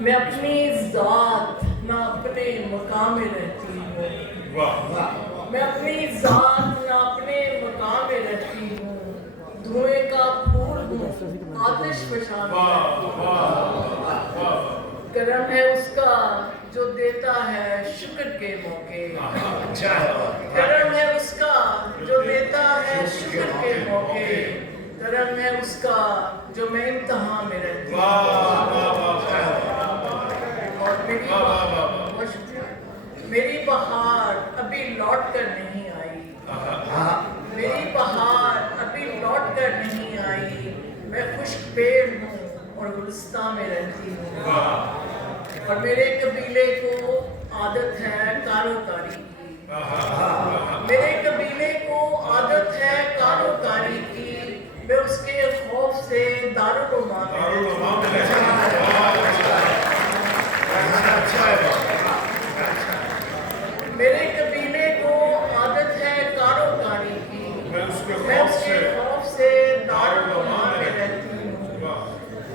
میں اپنی ذات نہ اپنے مقام میں رہتی ہوں، میں اپنی ذات نہ اپنے مقام میں رہتی ہوں، دھوئیں کا پھول ہوں، آتش فشاں میں رہتی ہوں۔ کرم ہے اس کا جو دیتا ہے شکر کے موقع، کرم ہے اس کا جو دیتا ہے شکر کے موقع، کرم ہے اس کا جو میں امتحان میں رہتی ہوں۔ اور میری بہار ابھی لوٹ کر نہیں آئی، میری بہار ابھی لوٹ کر نہیں آئی، میں خشک پیڑ ہوں اور گلستان میں رہتی ہوں۔ اور میرے قبیلے کو عادت ہے کاروکاری کی، میرے قبیلے کو عادت ہے کاروکاری کی، میں اس کے خوف سے دارالعلوم میں میرے قبیلے کو عادت ہے کاروکاری کی، میں اس کے خوف سے دارالعلوم میں رہتی ہوں۔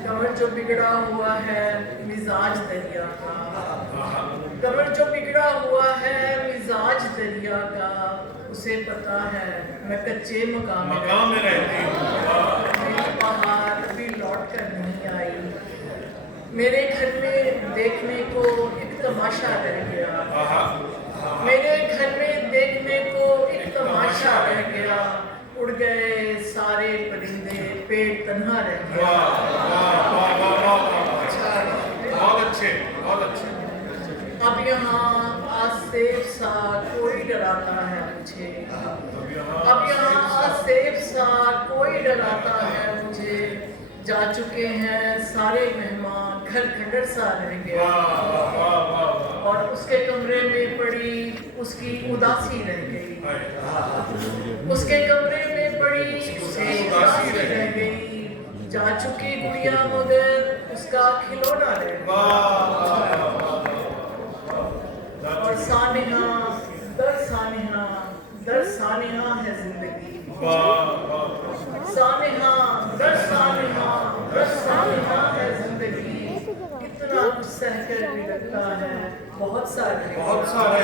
کمر جو بگڑا ہوا ہے مزاج دریا کا، کمر جو بگڑا ہوا ہے مزاج دریا کا، اسے پتا ہے میں کچے مقام میں رہتی ہوں۔ میری بہار ابھی لوٹ کر نہیں آئی، میرے گھر میں دیکھنے کو ایک تماشا رہ گیا، میرے گھر میں دیکھنے کو ایک تماشا رہ گیا، اڑ گئے سارے پرندے پیڑ تنہا رہ گیا۔ بہت اچھے، بہت اچھے۔ اب یہاں آصف سا کوئی ڈراتا ہے مجھے، اب یہاں آصف سا کوئی ڈراتا ہے مجھے، جا چکے ہیں سارے مہمان گھر کھنڈر سا رہ گیا، اور اس کے کمرے میں پڑی اس کی اداسی رہ گئی، اس کے کمرے میں پڑی اس کی اداسی رہ گئی، جا چکی گڑیا مگر اس کا کھلونا رہ گیا۔ اور سانحہ در سانحہ در سانحہ ہے زندگی، سانحہ در سانحہ در سانحہ ہے زندگی، اتنا کچھ سہ کر بھی لگتا ہے بہت سارے بہت سارے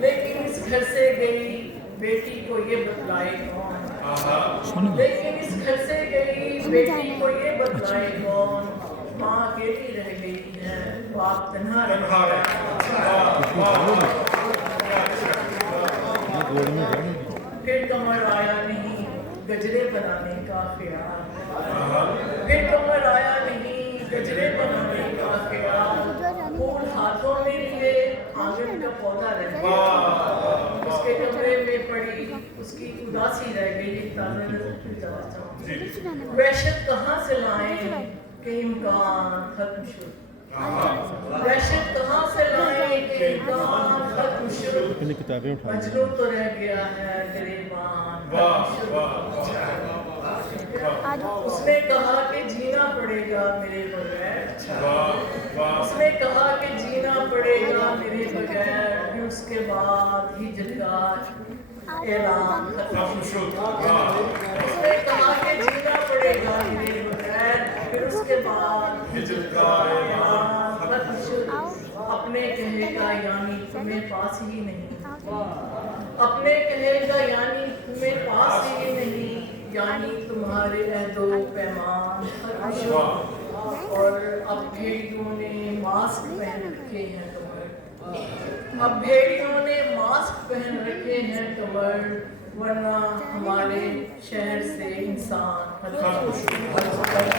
لیکن اس گھر سے گئی بیٹی کو یہ بتلائے کون، لیکن اس گھر سے گئی بیٹی کو یہ بتلائے کون، ماں اکیلی رہ گئی ہے باپ تنہا رہ گیا۔ پھر کمر آیا نہیں گجرے بنانے کا خیال، پھر کمر آیا نہیں گجرے بنانے کا خیال، پھول ہاتھوں میں لیے آنگن کا پودا رہ گیا، اس کے کمرے میں پڑی اس کی اداسی رہ گئی۔ وحشت کہاں سے لائیں کہ امکان ختم شد، وحشت کہاں سے لائیں کہ امکان ختم شد، مجنوں تو رہ گیا ہے گریبان ختم شد۔ اس نے کہا کہ جینا پڑے گا میرے بغیر، اس نے کہا کہ جینا پڑے گا میرے بغیر، پھر اس کے بعد ہجر کا اعلان ختم شد۔ اس نے کہا کہ جینا پڑے گا میرے بغیر، پھر اس کے بعد ہجر کا اعلان ختم شد۔ اپنے کہے گا یعنی تمہیں پاس ہی نہیں، اپنے کہے گا یعنی تمہیں پاس ہی نہیں، یعنی تمہارے عہد و پیمان ختم شد۔ اور اب بھیڑیوں نے ماسک پہن رکھے ہیں کمر، اب بھیڑیوں نے ماسک پہن رکھے ہیں کمر، ورنہ ہمارے شہر سے انسان ختم شد۔